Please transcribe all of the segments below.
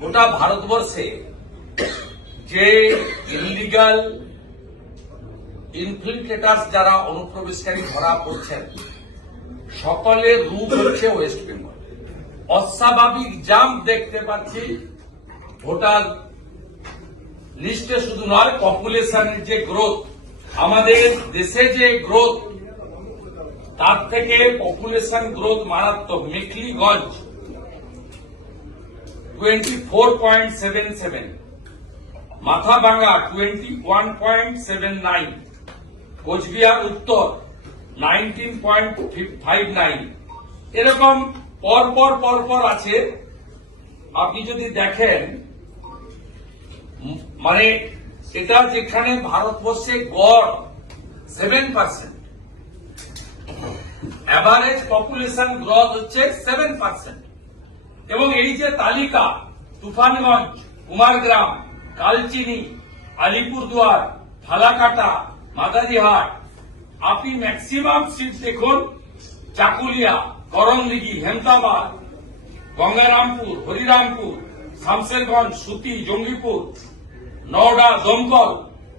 গোটা ভারতবর্ষে যে ইলিগাল ইনফিল্ট্রেটার্স যারা অনুপ্রবেশকারী ধরা পড়ছেন সকলের রূপ হচ্ছে ওয়েস্ট বেঙ্গল অস্বাভাবিক জাম দেখতে পাচ্ছি ভোটার লিস্টে শুধু নয় পপুলেশনের যে গ্রোথ আমাদের দেশে যে গ্রোথ তার থেকে পপুলেশন গ্রোথ মারাত্মক Mekliganj twenty four point seven seven মাথা ভাঙা twenty one point seven nine Cooch Behar উত্তর নাইনটিন পয়েন্ট ফাইভ নাইন এরকম পরপর পরপর আছে আপনি যদি দেখেন মানে এটা যেখানে ভারতবর্ষে গড় seven percent average population growth হচ্ছে সেভেন পার্সেন্ট এবং এই যে তালিকা তুফানগঞ্জ কুমারগ্রাম কালচিনি আলিপুরদুয়ার ফালাকাটা মাদারিহাট আপনি ম্যাক্সিমাম সিট দেখুন চাকুলিয়া করণদিঘি হেমতাবাদ গঙ্গারামপুর হরিরামপুর শামসেরগঞ্জ সুতি জঙ্গিপুর নওডা দমকল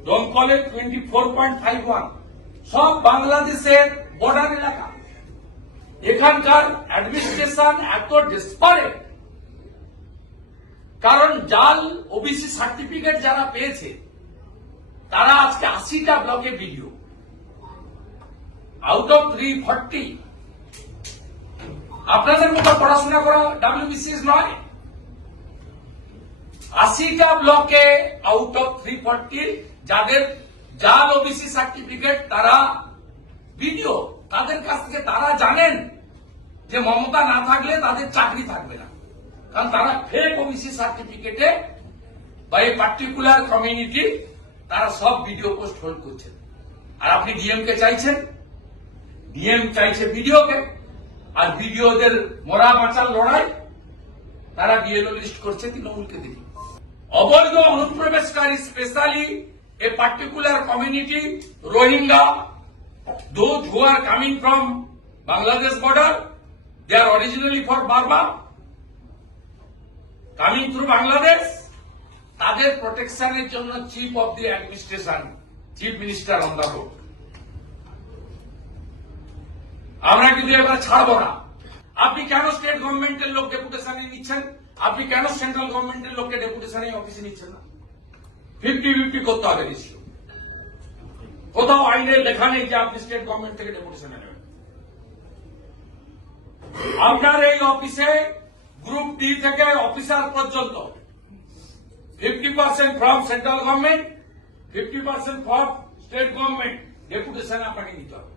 দমকলের twenty four point five one সব বাংলাদেশের বর্ডার এলাকা এখানকার অ্যাডমিনিস্ট্রেশন এত ডেসপারেট কারণ জাল ওবিসি সার্টিফিকেট যারা পেয়েছে তারা আজকে আশিটা ব্লকে BDO out of three forty আপনাদের মতো পড়াশোনা করা ডাব্লিউবিসিএস নয় আশিটা ব্লকে আউট অফ থ্রি ফর্টি যাদের জাল ওবিসি সার্টিফিকেট তারা বিডিও তাদের কাছ থেকে তারা জানে যে মমতা না থাকলে তাদের চাকরি থাকবে না কারণ তারা ফেক ওবিসি সার্টিফিকেটে বা এই পার্টিকুলার কমিউনিটি তারা সব ভিডিও পোস্ট হোল্ড করছেন আর আপনি ডিএম কে চাইছেন ডিএম চাইছে ভিডিওকে আর ভিডিওদের মরা বাঁচার লড়াই তারা বিএলও লিস্ট করছে তৃণমূলকে দিকে অবৈধ অনুপ্রবেশকারী specially a particular community Rohingya those who are coming from Bangladesh border They are originally for Burma, coming through Bangladesh. তাদের প্রোটেকশনের জন্য chief of the administration chief minister on the road আমরা কিন্তু এবার ছাড়বো না আপনি কেন স্টেট গভর্নমেন্টের লোক ডেপুটেশনে নিচ্ছেন আপনি কেন সেন্ট্রাল গভর্নমেন্টের লোককে ডেপুটেশনে অফিসে নিচ্ছেন না ফিফটি ফিফটি করতে হবে নিশ্চয় কোথাও আইনে লেখা নেই যে আপনি স্টেট গভর্নমেন্ট থেকে ডেপুটেশনে নেবেন আপনার এই অফিসে গ্রুপ ডি থেকে অফিসার পর্যন্ত fifty percent from central government fifty percent from state government deputation আপনাকে নিতে হবে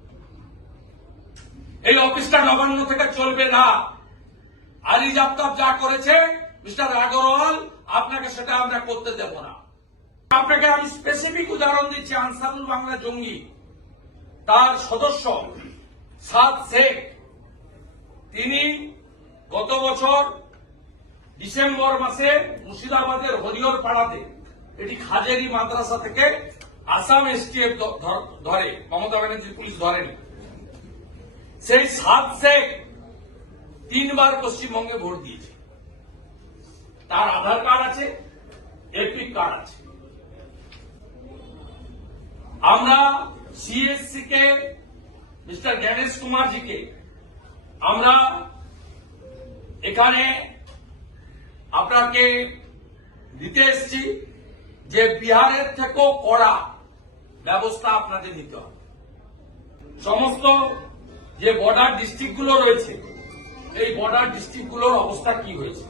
এই অফিসটা নবান্ন থেকে চলবে না আলী জাফতাব যা করেছে মিস্টার আগরওয়াল আপনাকে সেটা আমরা করতে দেব না আপনাকে আমি স্পেসিফিক উদাহরণ দিচ্ছি আনসারুল বাংলা জঙ্গি তার সদস্য সাত শেখ তিনি গত বছর ডিসেম্বর মাসে মুর্শিদাবাদের হরিহর পাড়াতে এটি খাজেরি মাদ্রাসা থেকে আসাম এসটিএফ ধরে মমতা ব্যানার্জির পুলিশ ধরেনি সেই সাত শেখ তিনবার পশ্চিমবঙ্গে ভোট দিয়েছে তার আধার কার্ড আছে এপি কার্ড আছে আমরা সিএসসি কে মিস্টার জ্ঞানেশ কুমারজিকে আমরা এখানে আপনাকে দিতে এসছি যে বিহারের থেকেও করা ব্যবস্থা আপনাদের নিতে হবে সমস্ত যে বর্ডার ডিস্ট্রিক্টগুলো রয়েছে এই বর্ডার ডিস্ট্রিক্টগুলোর অবস্থা কি হয়েছে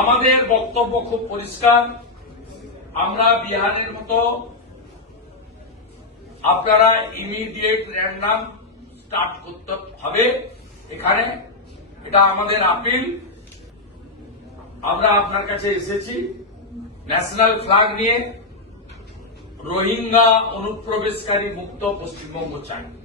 আমাদের বক্তব্য খুব পরিষ্কার আমরা বিহারের মতো আপনারা ইমিডিয়েট র্যান্ডাম স্টার্ট করতে হবে এখানে এটা আমাদের আপিল আমরা আপনার কাছে এসেছি ন্যাশনাল ফ্ল্যাগ নিয়ে রোহিঙ্গা অনুপ্রবেশকারী মুক্ত পশ্চিমবঙ্গ চাই